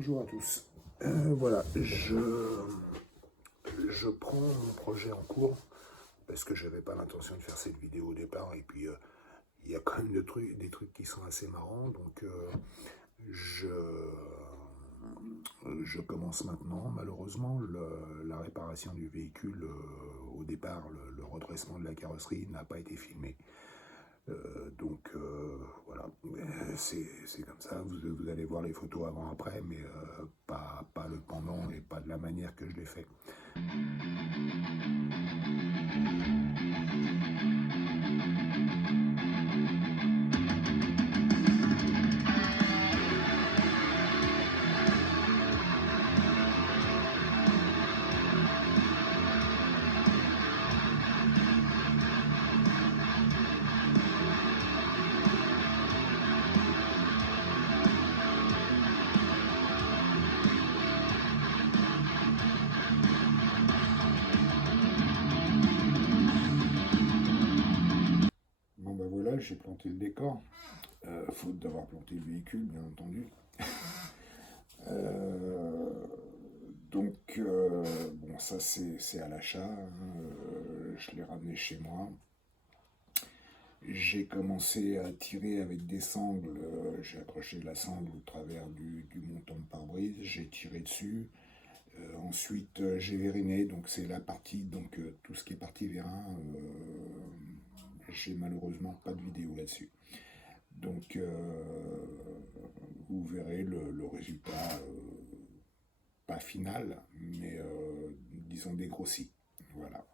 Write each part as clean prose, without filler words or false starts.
Bonjour à tous. Voilà, je prends mon projet en cours parce que je n'avais pas l'intention de faire cette vidéo au départ et puis il y a quand même des trucs qui sont assez marrants, donc je commence maintenant. Malheureusement, la réparation du véhicule, au départ, le redressement de la carrosserie n'a pas été filmé. Donc voilà, c'est comme ça, vous allez voir les photos avant-après, mais pas le pendant et pas de la manière que je l'ai fait. Bon ben voilà, j'ai planté le décor, faute d'avoir planté le véhicule, bien entendu. Donc, bon, ça c'est à l'achat, je l'ai ramené chez moi. J'ai commencé à tirer avec des sangles, j'ai accroché la sangle au travers du montant de pare-brise, j'ai tiré dessus. Ensuite, j'ai vériné, donc c'est la partie, donc tout ce qui est partie vérin, j'ai malheureusement pas de vidéo là-dessus. Donc, vous verrez le résultat, pas final, mais disons dégrossi. Voilà.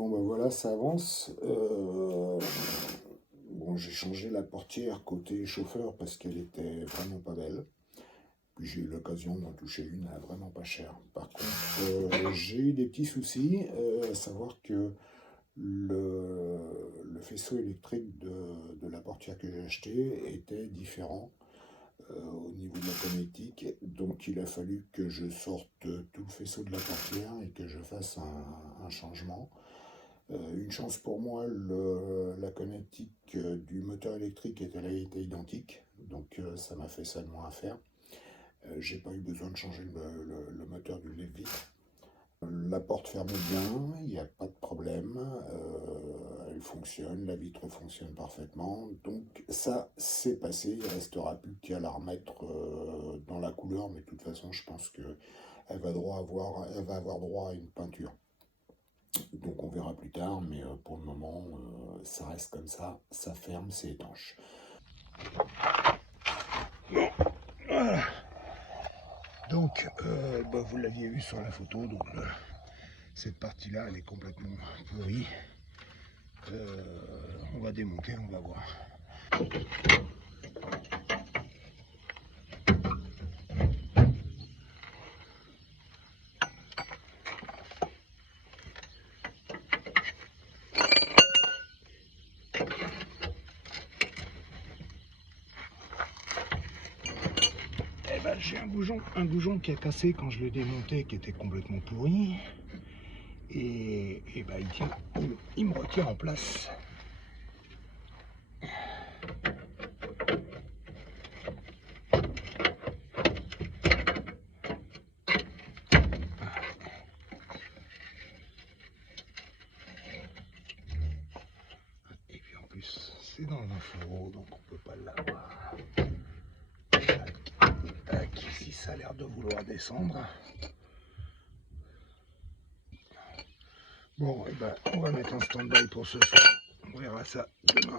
Bon ben voilà, ça avance. Bon, j'ai changé la portière côté chauffeur parce qu'elle était vraiment pas belle. Puis j'ai eu l'occasion d'en toucher une à vraiment pas cher. Par contre, j'ai eu des petits soucis, à savoir que le faisceau électrique de la portière que j'ai acheté était différent au niveau de la connectique. Donc il a fallu que je sorte tout le faisceau de la portière et que je fasse un changement. Une chance pour moi, la connectique du moteur électrique était identique, donc ça m'a fait seulement à faire. J'ai pas eu besoin de changer le moteur du lave-vitre. La porte ferme bien, il n'y a pas de problème, elle fonctionne, la vitre fonctionne parfaitement, donc ça c'est passé, il ne restera plus qu'à la remettre dans la couleur, mais de toute façon je pense qu'elle elle va avoir droit à une peinture. Donc on verra plus tard, mais pour le moment ça reste comme ça ferme, c'est étanche. Voilà. Donc vous l'aviez vu sur la photo, donc cette partie-là elle est complètement pourrie. On va démonter, on va voir. Eh ben, j'ai un goujon qui a cassé quand je l'ai démonté, qui était complètement pourri. Et ben, il me retient en place. Et puis en plus, c'est dans un fourreau, donc on peut pas l'avoir. Tac, ici ça a l'air de vouloir descendre. Bon, et ben, on va mettre un stand-by pour ce soir. On verra ça demain.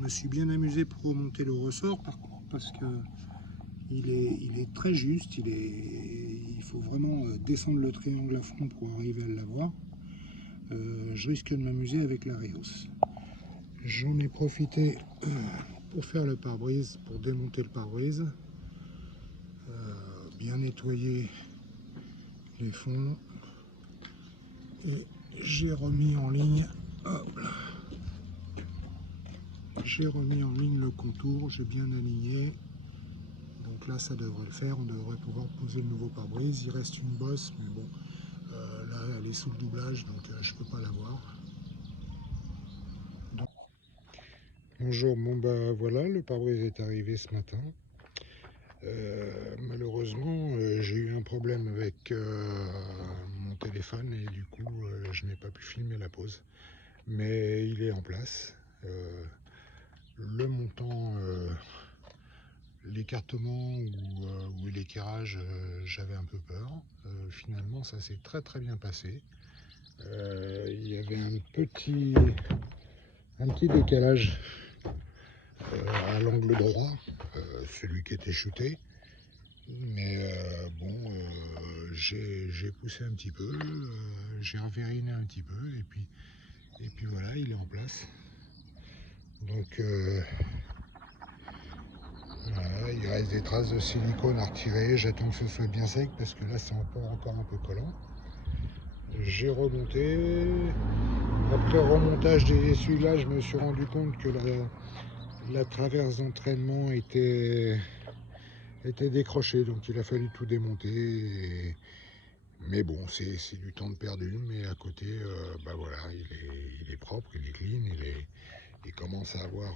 me suis bien amusé pour remonter le ressort par contre, parce que il est très juste, il faut vraiment descendre le triangle à fond pour arriver à l'avoir. Je risque de m'amuser avec la Rios. J'en ai profité pour faire le pare-brise, pour démonter le pare-brise, bien nettoyer les fonds, et j'ai remis en ligne, le contour, j'ai bien aligné. Donc là ça devrait le faire, on devrait pouvoir poser le nouveau pare-brise. Il reste une bosse, mais bon, là elle est sous le doublage, donc je peux pas la voir. Donc... Bonjour, bon bah voilà, le pare-brise est arrivé ce matin. Malheureusement, j'ai eu un problème avec mon téléphone et du coup, je n'ai pas pu filmer la pose. Mais il est en place. Le montant, l'écartement ou l'équerrage, j'avais un peu peur. Finalement, ça s'est très très bien passé. Il y avait un petit décalage à l'angle droit, celui qui était shooté. Mais bon, j'ai poussé un petit peu, j'ai revériné un petit peu, et puis voilà, il est en place. Donc voilà, il reste des traces de silicone à retirer. J'attends que ce soit bien sec parce que là c'est encore un peu collant. J'ai remonté. Après remontage des essuie-glaces, je me suis rendu compte que la traverse d'entraînement était décrochée, donc il a fallu tout démonter. Mais bon, c'est du temps de perdu, mais à côté, bah voilà, il est propre, il est clean, il commence à avoir...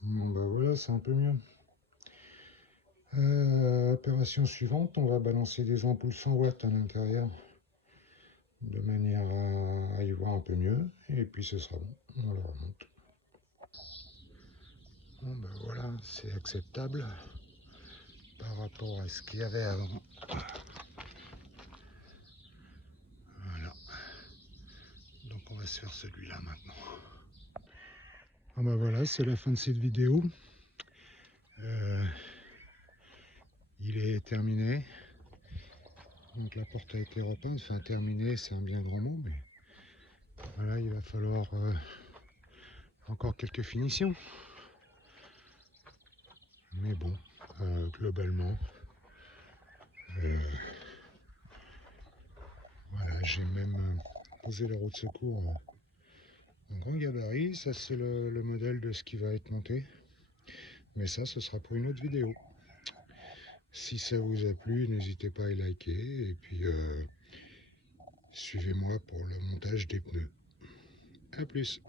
Bon bah voilà, c'est un peu mieux. Opération suivante, on va balancer des ampoules 100 watts à l'intérieur de manière à y voir un peu mieux, et puis ce sera bon, on le remonte. Bon ben voilà, c'est acceptable par rapport à ce qu'il y avait avant. Voilà, donc on va se faire celui-là maintenant. Ah ben voilà, c'est la fin de cette vidéo. Il est terminé. Donc la porte a été repeinte, enfin terminé, c'est un bien grand mot, mais voilà, il va falloir encore quelques finitions. Mais bon, globalement, voilà, j'ai même posé la roue de secours en grand gabarit. Ça c'est le modèle de ce qui va être monté. Mais ça, ce sera pour une autre vidéo. Si ça vous a plu, n'hésitez pas à liker et puis suivez-moi pour le montage des pneus. A plus.